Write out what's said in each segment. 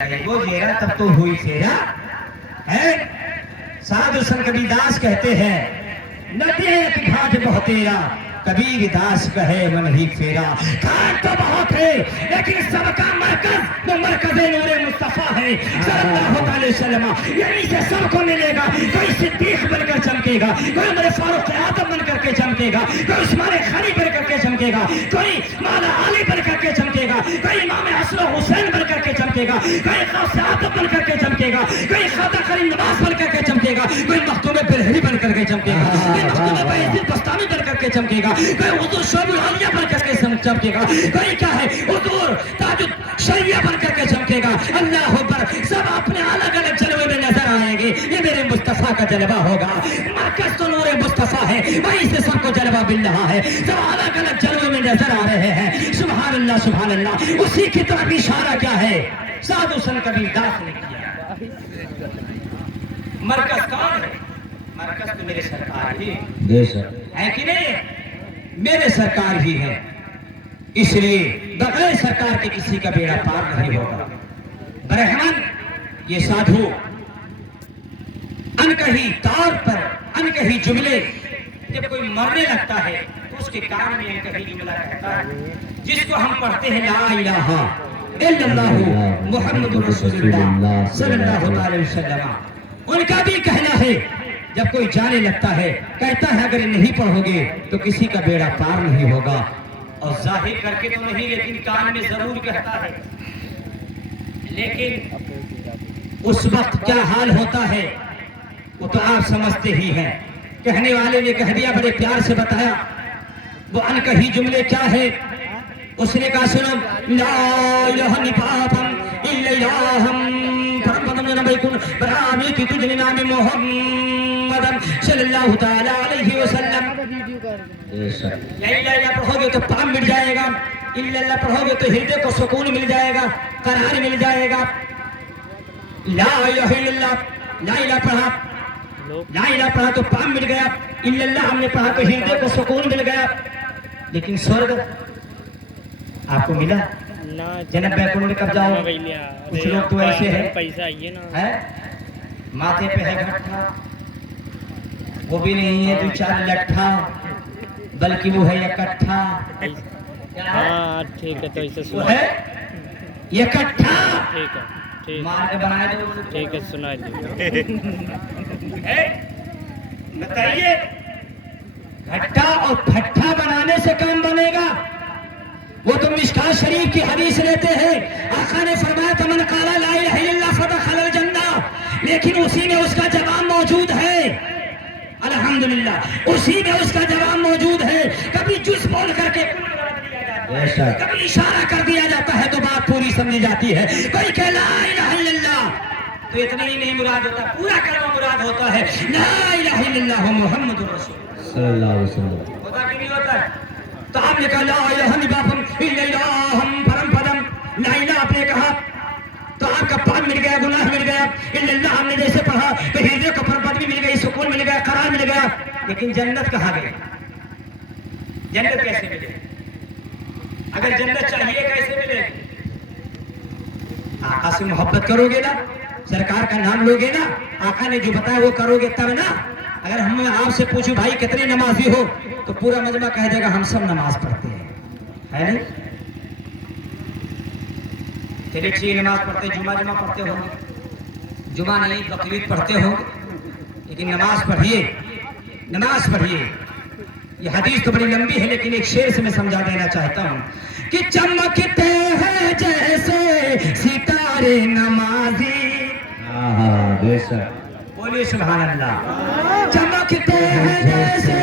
वो जेरा तब तो हुई फेरा है। साधु संत कबीरदास कहते हैं नदी घाट बहतेरा, कबीर दास कहे मन ही फेरा। घाट तो बहुत है लेकिन सबका मरकज वो मरकज़े नूरे मुस्तफा है सल्लल्लाहु अलैहि वसल्लम। यहीं से सबको मिलेगा। कोई सिद्दीक बनकर चमकेगा, कोई उमर फारूक आदम बनकर के चमकेगा, कोई उस्मान गनी बनकर के चमकेगा, कोई मौला अली बनकर के चमकेगा, कोई इमाम हसन हुसैन बनकर के चमकेगा, कोई गौस आदम बनकर के चमकेगा, कोई ख्वाजा करीम नवाज बनकर के चमकेगा, कोई मखदूम बिरहरी बनकर के चमकेगा, कोई मखदूम बयजीद बस्तामी बनकर के चमकेगा, कोई हुजूर शोबुल औलिया बनकर के चमकेगा, कोई क्या है हुजूर ताजुद शरिया बनकर के चमकेगा। अल्लाह अकबर। सब अपने अलग अलग जलवे में नजर आएंगे। ये मेरे मुस्तफा का जलवा होगा। मरकज तो नूरे मुस्तफा है, वहीं से सबको जलवा मिल रहा है। सब अलग अलग जलवे में नजर आ रहे हैं। सुभान अल्लाह सुभान अल्लाह। उसी की तरफ इशारा क्या है साधु संत कबीरदास ने किया। मरकज कौन है? मरकज तो मेरे सरकार ही है कि नहीं? मेरे सरकार ही है। इसलिए बगैर सरकार के किसी का बेड़ा पार नहीं होगा। ब्राह्मण ये साधु अनकही तौर पर अनकही जुमले, जब कोई मरने लगता है तो उसके कान में अनकही जुमला कहता है, जिसको हम पढ़ते हैं ला इलाहा इल्लल्लाहु मुहम्मदुर रसूलुल्लाह सल्लल्लाहु अलैहि वसल्लम। उनका भी कहना है जब कोई जाने लगता है, कहता है अगर नहीं पढ़ोगे तो किसी का बेड़ा पार नहीं होगा। और जाहिर करके तो नहीं लेकिन कान में जरूर कहता है। लेकिन उस वक्त क्या हाल होता है वो तो आप समझते ही हैं। कहने वाले ने कह दिया, बड़े प्यार से बताया। वो अनकही जुमले क्या है? उसने कहा सुनो, ला इलाहा निपापम इल्लल्लाहम परमपदम नबैकुन बरामी की तुझे नाम मोहम्मदम सल्लल्लाहु तआला अलैहि वसल्लम। ला इलाहा पढ़ोगे तो पाप मिट जाएगा, इल्लल्लाह पढ़ोगे तो हृदय को सुकून मिल जाएगा, करार मिल जाएगा। ला इलाहा इल्लल्लाह, ला इलाहा पढ़ा, ला इलाहा पढ़ा तो पाप मिट गया, इल्लल्लाह हमने पढ़ा तो हृदय को सुकून मिल गया। लेकिन स्वर्ग आपको मिला ना? जन्नत बैकुंठ में कब जाओ? कुछ लोग तो ऐसे हैं, पैसा आइए ना है माथे पे है घट्टा, वो भी नहीं है दो चार लट्ठा, बल्कि वो है इकट्ठा। हाँ ठीक है, तो इसे वो सुना। है इकट्ठा। ठीक है, ठीक मार के बनाए दो। ठीक है, सुना दीजिए। बताइए, घट्टा और फट्ठा बनाने से काम बनेगा? वो तो मिशकात शरीफ की हदीस लेते हैं। आका ने फरमाया तमन काला ला इलाहा इल्लल्लाह फदखलल जन्नह। लेकिन उसी में उसका जवाब मौजूद है। अल्हम्दुलिल्लाह, उसी में उसका जवाब मौजूद है। कभी जुज बोल करके कभी इशारा कर दिया जाता है तो बात पूरी समझी जाती है। कोई कह ला इलाहा इल्लल्लाह तो इतना ही नहीं मुराद होता, पूरा कलमा मुराद होता है। ला इलाहा इल्लल्लाह मुहम्मदुर रसूलुल्लाह सल्लल्लाहु अलैहि वसल्लम। होता कि नहीं होता है? तो आपने कहा ला इलाहा इल्लल्लाह परमपदम, ला इलाहा आपने कहा तो आपका पाप मिल गया, गुनाह मिल गया। इल्लल्लाह हमने जैसे पढ़ा तो हृदय को परमपद भी मिल गई, सुकून मिल गया, करार मिल गया। लेकिन जन्नत कहाँ गई? जन्नत कैसे मिले? अगर जन्नत चाहिए कैसे मिले? आका से मोहब्बत करोगे ना, सरकार का नाम लोगे ना, आका ने जो बताया वो करोगे तब ना। अगर हम आपसे पूछूं भाई कितने नमाजी हो तो पूरा मजमा कह देगा हम सब नमाज पढ़ते हैं, है नहीं? चलिए ठीक, नमाज पढ़ते, जुमा पढ़ते हो, जुमा नहीं बकरीद पढ़ते हो, लेकिन नमाज पढ़िए, नमाज पढ़िए। ये हदीस तो बड़ी लंबी है लेकिन एक शेर से मैं समझा देना चाहता हूँ कि चमकते हैं जैसे सितारे नमाजी। बोलिए सुभान अल्लाह। चमकते हैं जैसे,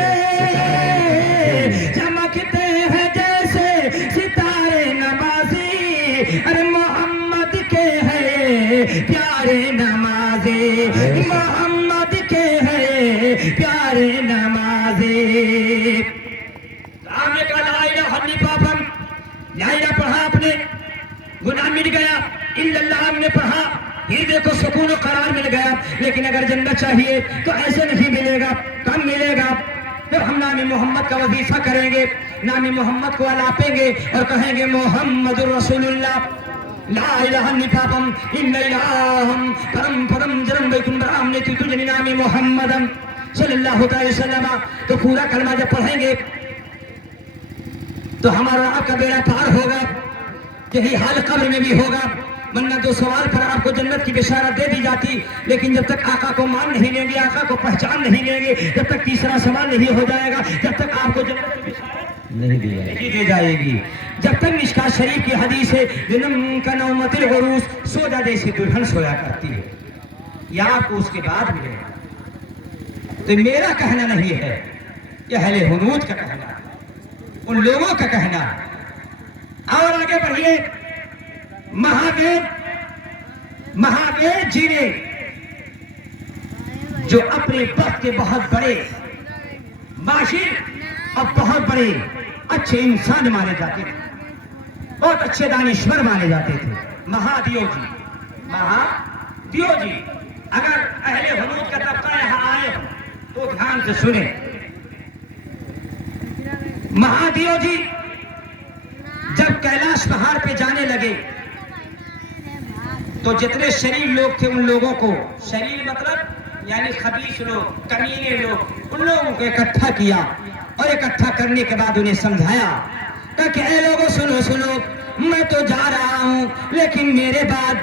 चमकते हैं जैसे सितारे नमाजी। अरे मोहम्मद के है प्यारे नमाजी, मोहम्मद के है प्यारे नमाजी। आपने कहा ला इलाहा इल्लल्लाह, ला इलाहा पढ़ा आपने, गुनाह मिट गया। इल्लल्लाह हमने पढ़ा, हृदय को सुकून और करार मिल गया। लेकिन अगर जन्नत चाहिए तो ऐसे नहीं मिलेगा, कम मिलेगा। फिर हम नाम मोहम्मद का वजीफा करेंगे, नाम मोहम्मद को अलापेंगे और कहेंगे मोहम्मदुर रसूलुल्लाह ला इलाहा निपापम इन्ना इलाहम परम परम जरम बैकुम राम ने तुझे नाम मोहम्मदम सल्लल्लाहु अलैहि वसल्लम। तो पूरा कलमा जब पढ़ेंगे तो हमारा आपका बेड़ा पार होगा। यही हाल कब्र में भी होगा, वरना दो सवाल पर आपको जन्नत की बिशारत दे दी जाती, लेकिन जब तक आका को मान नहीं लेंगे, आका को पहचान नहीं लेंगे, जब तक तीसरा सवाल नहीं हो जाएगा, जब तक आपको जन्नत की बिशारत नहीं दी जाएगी। जब तक मिशकात शरीफ की हदीस है, जन्म का नौमतिल उरूस, सोजा जैसी दुल्हन सोया करती है, या आपको उसके बाद मिलेगा। तो मेरा कहना नहीं है, यह अहले हुनूद का कहना, उन लोगों का कहना। और आगे बढ़िए, महावीर जी ने जो अपने वक्त के बहुत बड़े माशिर और बहुत बड़े अच्छे इंसान माने जाते थे, बहुत अच्छे दानिश्वर माने जाते थे, महादियो जी। अगर अहले हुनूद का तबका यहाँ आए तो ध्यान से सुने। महादियो जी जब कैलाश पहाड़ पे जाने लगे तो जितने शरीर लोग थे उन लोगों को, शरीर मतलब यानी खबीस लोग, कमीने लोग, उन लोगों को इकट्ठा किया और इकट्ठा करने के बाद उन्हें समझाया कि ऐ लोगों सुनो सुनो, मैं तो जा रहा हूं, लेकिन मेरे बाद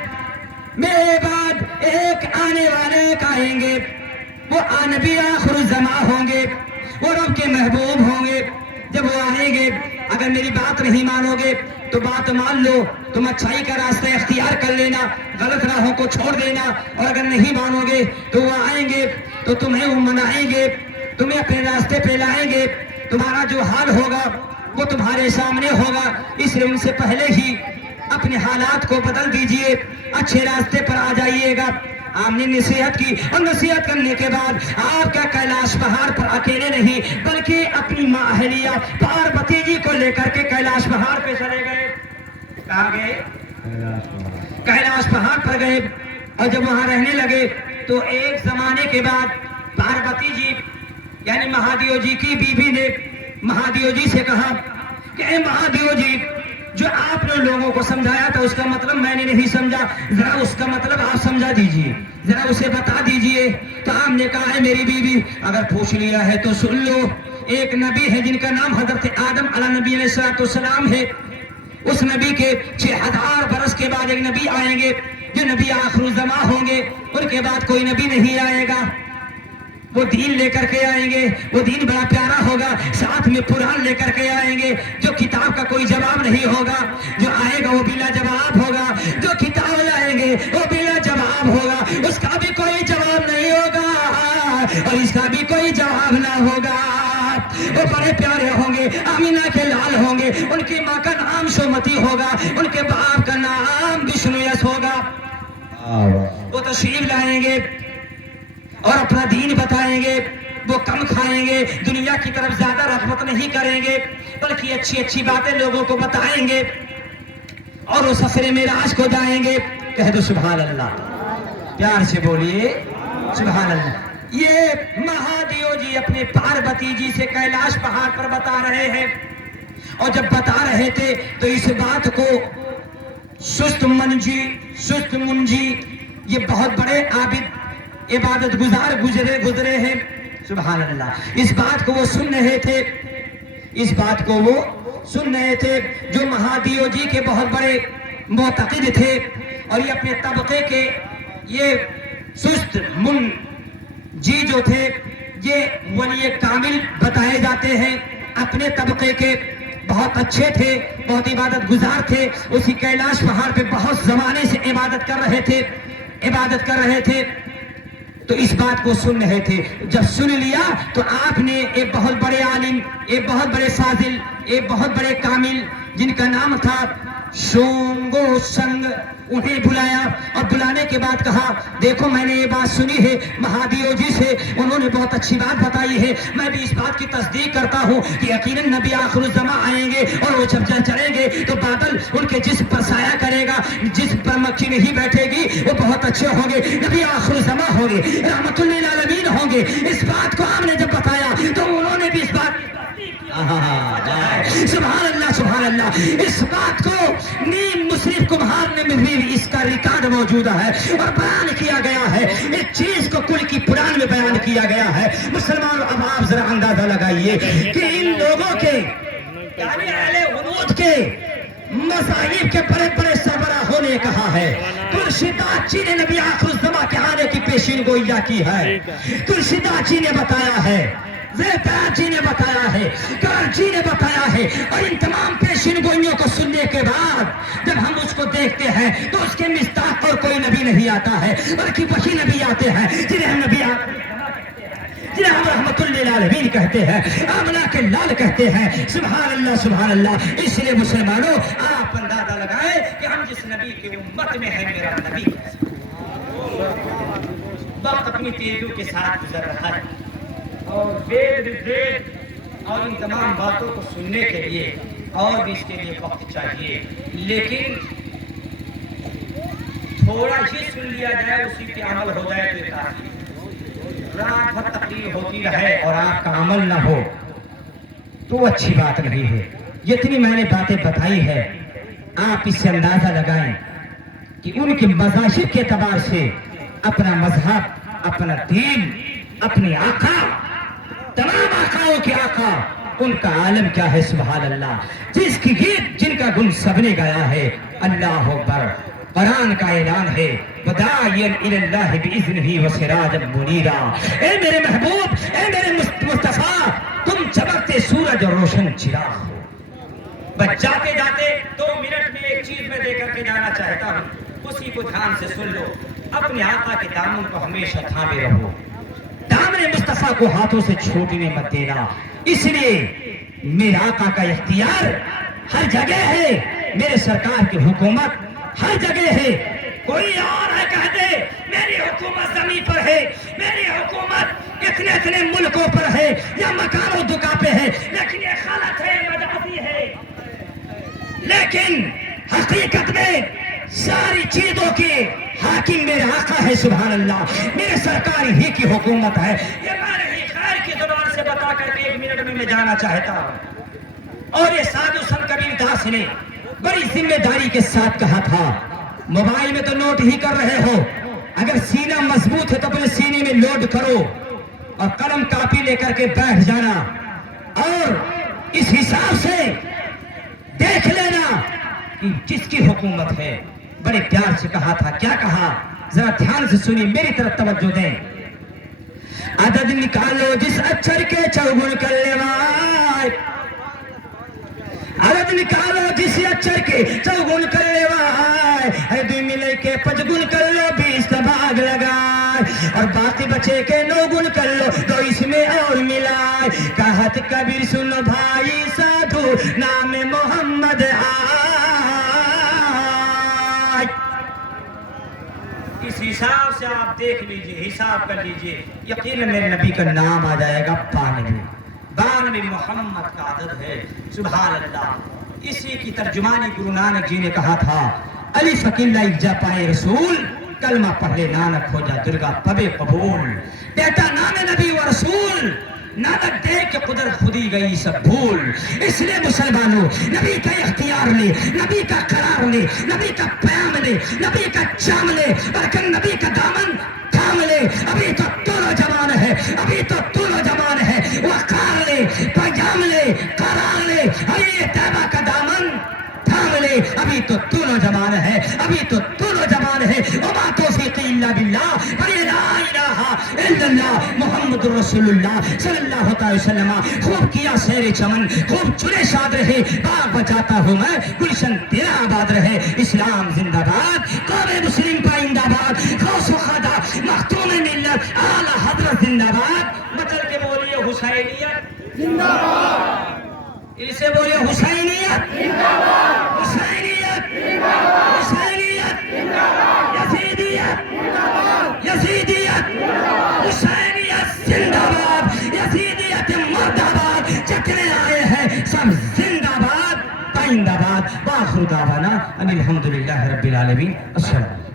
एक आने वाले आएंगे, वो नबी आखिर ज़मा होंगे, वो रब के महबूब होंगे। जब वो आएंगे, अगर मेरी बात नहीं मानोगे तो बात मान लो, तुम अच्छाई का रास्ता इख्तियार कर लेना, गलत राहों को छोड़ देना, और अगर नहीं मानोगे तो वो आएंगे तो तुम्हें वो मनाएंगे, तुम्हें अपने रास्ते पे लाएंगे, तुम्हारा जो हाल होगा वो तुम्हारे सामने होगा। इसलिए उनसे पहले ही अपने हालात को बदल दीजिए, अच्छे रास्ते पर आ जाइएगा। आपने नसीहत की, और नसीहत करने के बाद आपका कैलाश पहाड़ पर अकेले नहीं बल्कि अपनी माँ अहलिया पार्वती जी को लेकर के कैलाश पहाड़ पे चले गए। कहाँ गए? कैलाश पहाड़ पर गए, और जब वहां रहने लगे तो एक जमाने के बाद पार्वती जी यानी महादेव जी की बीवी ने महादेव जी से कहा कि महादेव जी, जो आपने लोगों को समझाया था उसका मतलब मैंने नहीं समझा, जरा उसका मतलब आप समझा दीजिए, जरा उसे बता दीजिए। तो आपने कहा है मेरी बीवी, अगर पूछ लिया है तो सुन लो। एक नबी है जिनका नाम हजरत आदम अलैहिस्सलाम है, उस नबी के 6000 बरस के बाद एक नबी आएंगे, जो नबी आखिर ज़मा होंगे, उनके बाद कोई नबी नहीं आएगा। वो दीन लेकर के आएंगे, वो दीन बड़ा प्यारा होगा, साथ में कुरान लेकर के आएंगे, जो किताब का कोई जवाब नहीं होगा, जो आएगा वो बिला जवाब होगा, जो किताब लाएंगे वो बिला जवाब होगा, उसका भी कोई जवाब नहीं होगा और इसका भी कोई जवाब ना होगा। वो बड़े प्यारे होंगे, आमीना के लाल होंगे, उनकी माँ का नाम सोमती होगा, उनके बाप का नाम विष्णुयस होगा। वो तशरीफ लाएंगे और अपना दीन बताएंगे, वो कम खाएंगे, दुनिया की तरफ ज्यादा रग़बत नहीं करेंगे, बल्कि अच्छी अच्छी बातें लोगों को बताएंगे, और वो सफरे मेराज को जाएंगे। कह दो सुभान अल्लाह, प्यार से बोलिए सुभान अल्लाह। ये महादेव जी अपने पार्वती जी से कैलाश पहाड़ पर बता रहे हैं, और जब बता रहे थे तो इस बात को सुस्त मुंजी ये बहुत बड़े आबिद इबादत गुजार गुजरे हैं, सुभान अल्लाह। इस बात को वो सुन रहे थे, जो महादेव जी के बहुत बड़े मोतक़िद थे, और ये अपने तबके के ये सुस्त मुन जी जो थे, ये वली कामिल बताए जाते हैं, अपने तबके के बहुत अच्छे थे, बहुत इबादत गुजार थे, उसी कैलाश पहाड़ पे बहुत जमाने से इबादत कर रहे थे। तो इस बात को सुन रहे थे, जब सुन लिया तो आपने एक बहुत बड़े आलिम, एक बहुत बड़े फाजिल, एक बहुत बड़े कामिल जिनका नाम था शोंगो संग, उन्हें बुलाया, और बुलाने के बाद कहा देखो मैंने ये बात सुनी है महादेव जी से, उन्होंने बहुत अच्छी बात बताई है, मैं भी इस बात की तस्दीक करता हूँ कि यकीनन नबी आखिर ज़मा आएंगे, और वो जब चलेंगे तो बादल उनके जिस्म पर साया करेगा, जिस्म पर मक्खी नहीं बैठेगी, वो बहुत अच्छे होंगे, नबी आखिर ज़मा होंगे, रहमतुल लिल आलमीन होंगे। इस बात को आपने जब बताया तो उन्होंने भी इस बात सुभान अल्लाह, इस बात को नीम मुशरिफ कुम्हार ने میں بھی اس کا ریکارڈ موجود ہے اور بیان کیا گیا ہے. اس چیز کو کل کی پران میں بیان کیا گیا ہے. مسلمانوں اب آپ ذرا اندازہ لگائیے کہ ان لوگوں کے یعنی اہل حدود کے مذاہب کے بڑے بڑے سربراہ ہونے کہا ہے. ترشداچی نے نبی آخر الزماں کے آنے کی پیشین گوئی کی ہے. ترشداچی نے بتایا ہے, ویداچ جی نے بتایا ہے, کار جی نے بتایا ہے. اور ان تمام پیشین گوئیوں کو سننے کے بعد جب ہم اس کو دیکھتے ہیں تو اس کے مصداق اور کوئی نبی نہیں آتا ہے, بلکہ وہی نبی آتے ہیں جنہیں ہم جنہیں ہم رحمت للعالمین کہتے ہیں, آمنہ کے لال کہتے ہیں. سبحان اللہ سبحان اللہ. اس لیے مسلمانوں آپ اندازہ لگائیں کہ ہم جس نبی کی امت میں ہیں, میرا نبی وقت اپنی تیزیوں کے ساتھ گزر رہا ہے اور وید اور ان تمام باتوں کو سننے کے لیے اور بھی اس کے لیے وقت چاہیے, لیکن تھوڑا ہی سن لیا جائے, اسی پہ عمل ہو جائے تو کافی. رات بھر تقریر ہوتی رہے اور آپ کا عمل نہ ہو تو اچھی بات نہیں ہے. جتنی میں نے باتیں بتائی ہے آپ اس سے اندازہ لگائیں کہ ان کے مذاہب کے اعتبار سے اپنا مذہب, اپنا دین, اپنے آقا, تمام آقاؤں کے آقا, ان کا عالم کیا ہے. سبحان اللہ. جس کی گیت جن کا گن سب نے گایا ہے, اللہ اکبر. قرآن کا اعلان ہے, بداعیا الی اللہ باذنہ وسراجا منیرا. اے میرے محبوب, اے میرے مصطفیٰ, تم چمکتے سورج اور روشن چراغ ہو. بس جاتے جاتے 2 منٹ میں ایک چیز میں دے کر کے جانا چاہتا ہوں, اسی کو دھیان سے سن لو. اپنے آقا کے دامن کو ہمیشہ تھامے رہو, دامن مصطفیٰ کو ہاتھوں سے چھوٹنے مت دینا. اس لیے میرے آقا کا اختیار ہر جگہ ہے, میرے سرکار کی حکومت ہر جگہ ہے. کوئی اور ہے کہہ دے میری حکومت زمین پر ہے, میری حکومت اتنے ملکوں پر ہے یا مکان و دکا پہ ہے, لیکن یہ غلط ہے, مجازی ہے. لیکن حقیقت میں ساری چیزوں کے حاکم میرے آقا ہے. سبحان اللہ. میرے سرکار ہی کی حکومت ہے. یہ میں نہیں خیر کی زبان سے بتا کر کے 1 منٹ میں جانا چاہتا ہوں. اور یہ سادھو سنت کبیر داس نے بڑی ذمہ داری کے ساتھ کہا تھا, موبائل میں تو نوٹ ہی کر رہے ہو, اگر سینہ مضبوط ہے تو اپنے سینے میں لوڈ کرو اور قلم کاپی لے کر کے بیٹھ جانا اور اس حساب سے دیکھ لینا کہ جس کی حکومت ہے. بڑے پیار سے کہا تھا. کیا کہا ذرا دھیان سے سنی, میری طرف توجہ دیں. عدد نکالو جس اچر کے چوگن کر لیوائے, عدد نکالو جس اچر کے چوگن کر لیوائے, ہے 2 ملے کے 5 گن کر لو 20 کا بھاگ لگائے, اور باقی بچے کے 9 گن کر لو 2 اس میں اور ملائے. کہت کبیر سنو بھائی سادھو نام محمد آئے. اس حساب سے آپ دیکھ لیجئے, حساب کر لیجئے, یقیناً میرے نبی کا نام آ جائے گا 92 محمد کا عدد ہے. سبحان اللہ. اسی کی ترجمانی گرو نانک جی نے کہا تھا, علی فقیلہ اجا پائے رسول, کلمہ پڑھے نانک ہو جا درگاہ پبے قبول. بیٹا نام نبی و رسول, نانک دیکھ کے قدرت خودی گئی سب بھول. اس لیے مسلمانوں نبی کا اختیار لے, نبی کا قرار لے, نبی کا پیام لے, نبی کا چام لے, بلکہ نبی کا دامن تھام لے. ابھی تو نوجوان ہے, ابھی تو نوجوان ہے, وقار لے, پیام لے, قرار لے, ابھی طیبہ کا دامن تھام لے. ابھی تو نوجوان ہے, ابھی تو نوجوان ہے. وما توفیق الا باللہ, لا الہ الا اللہ محمد رسول اللہ صلی اللہ تعالی وسلم. خوب کیا سیر چمن, خوب چنے شاد رہے, باغ بچاتا ہوں میں, گلشن تیرا آباد رہے. اسلام زندہ باد, قوم مسلم پائندہ باد, غوث و خدا مختوم ملت اعلی حضرت زندہ باد. مچل کے بولیے حسینیت زندہ باد, اسے بولیے حسینیت زندہ باد, حسینیت زندہ باد, حسینیت زندہ باد, یزیدیت زندہ باد, یزیدیت زندہ باد, حسینیت زندہ باد, یزیدیت مرد آباد. جتنے آئے ہیں سب زندہ باد, پائندہ باد. وآخر دعوانا ان الحمدللہ رب العالمین. السلام.